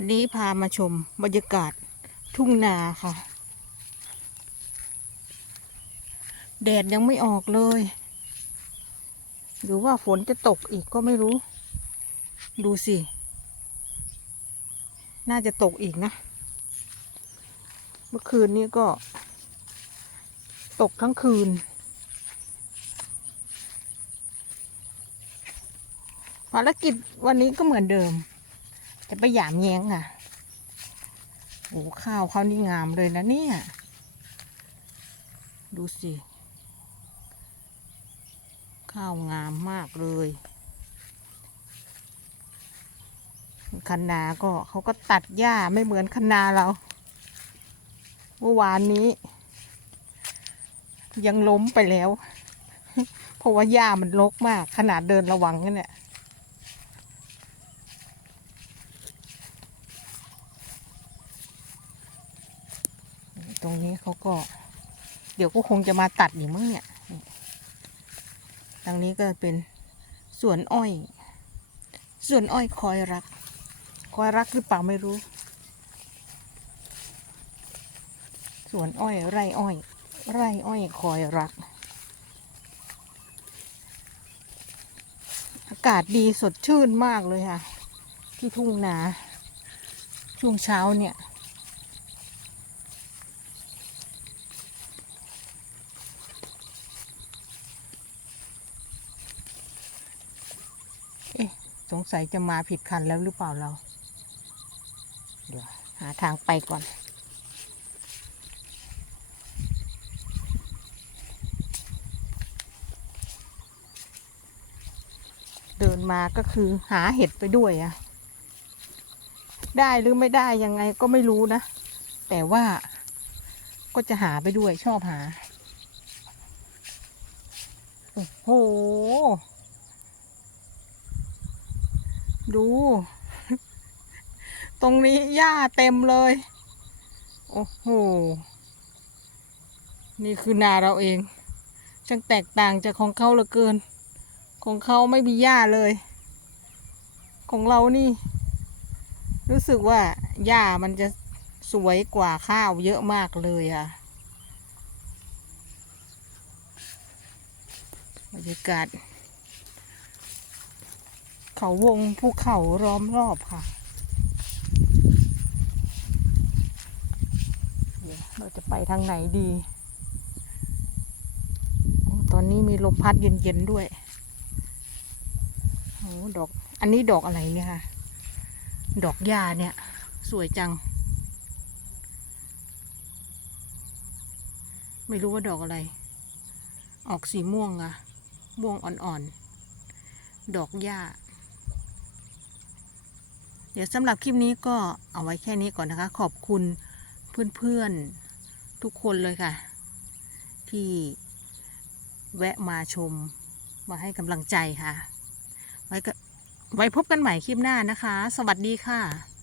วันนี้พามาชมบรรยากาศทุ่งนาค่ะ แดดยังไม่ออกเลย หรือว่าฝนจะตกอีกก็ไม่รู้ ดูสิ น่าจะตกอีกนะ เมื่อคืนนี้ก็ ตกทั้งคืน ภารกิจวันนี้ก็เหมือนเดิม จะไปหยามแย้งอะโอ้ข้าวเขานี่งามเลยนะเนี่ย ดูสิ ข้าวงามมากเลยคันนาก็เขาก็ตัดหญ้าไม่เหมือนคันนาเรา เมื่อวานนี้ ยังล้มไปแล้ว เพราะว่าหญ้ามันรกมาก ขนาดเดินระวังนั่นแหละ ต รงนี้เขาก็ เดี๋ยวก็คงจะมาตัดอยู่มั้งเนี่ยนี่ทางนี้ก็เป็นสวนอ้อยสวนอ้อยคอยรัก คอยรักหรือเปล่าไม่รู้สวนอ้อยไร่อ้อย ไร่อ้อยคอยรัก อากาศดีสดชื่นมากเลยค่ะ ที่ทุ่งนาช่วงเช้าเนี่ย เอ๊ะ สงสัยจะมาผิดคันแล้วหรือเปล่าเรา เดี๋ยว หาทางไปก่อน เดินมาก็คือหาเห็ดไปด้วยอะได้หรือไม่ได้ยังไงก็ไม่รู้นะ แต่ว่าก็จะหาไปด้วยชอบหา โอ้โห ดู ตรงนี้หญ้าเต็มเลย โอ้โห นี่คือนาเราเอง ช่างแตกต่างจากของเขาเหลือเกิน ของเขาไม่มีหญ้าเลย ของเรานี่ รู้สึกว่าหญ้ามันจะสวยกว่าข้าวเยอะมากเลยอะบรรยากาศ เขาวงภูเขาล้อมรอบค่ะ เดี๋ยวเราจะไปทางไหนดีตอนนี้มีลมพัดเย็นๆด้วยโอ้ดอก อันนี้ดอกอะไรเนี่ยค่ะ ดอกหญ้าเนี่ย สวยจัง ไม่รู้ว่าดอกอะไร ออกสีม่วงอะม่วงอ่อนๆ ดอกหญ้า ดี๋ยวสำหรับคลิปนี้ก็เอาไว้แค่นี้ก่อนนะคะ ขอบคุณเพื่อนๆทุกคนเลยค่ะ ที่แวะมาชมมาให้กำลังใจค่ะ ไว้ไว้พบกันใหม่คลิปหน้านะคะ สวัสดีค่ะ